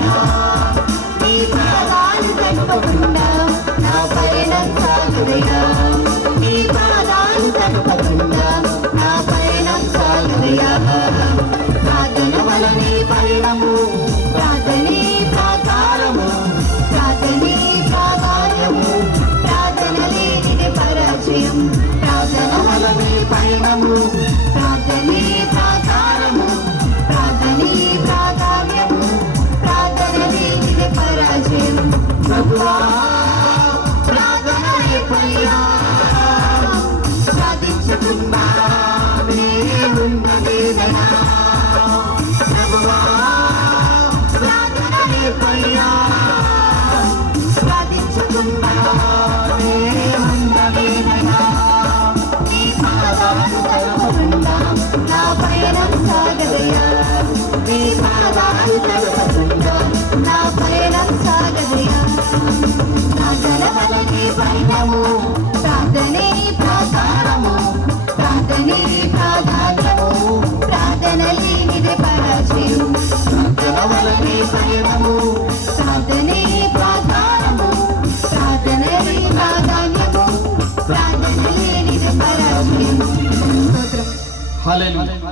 సాగదయా నీ పాదాలు తప్పకుండా నా పయనం సాగదయా నీ పాదాలు తప్పకుండా నా పయనం సాగదయా ప్రార్థన వలనే పయనము ప్రార్థనే ప్రాకారము ప్రార్థనే ప్రాధాన్యము ప్రార్థన లేనిది పరాజయం ప్రార్థన వలనే పయనము ప్రార్థనే ప్రాకారము ప్రార్థనే ప్రాధాన్యము ప్రార్థన లేనిది పరాజయం ప్రభువా ప్రార్థన లేపయ్యా సాధించుకున్నా నేనుండలేదయా ప్రభువా ప్రార్థన లేపయ్యా సాధించుకున్నా నేనుండలేదయా నీ పాదాలు తలపకుండా నా పయనం సాగదయా నీ పాదాలు తలపకుండా నా పయనం సాగదయా ప్రార్థన వలనే పయనము ప్రార్థనే ప్రాకారము ప్రార్థనే ప్రాధాన్యము ప్రార్థన లేనిది పరాజయం ప్రార్థన వలనే పయనము ప్రార్థనే ప్రాకారము ప్రార్థనే ప్రాధాన్యము ప్రార్థన లేనిది పరాజయం. హల్లెలూయా.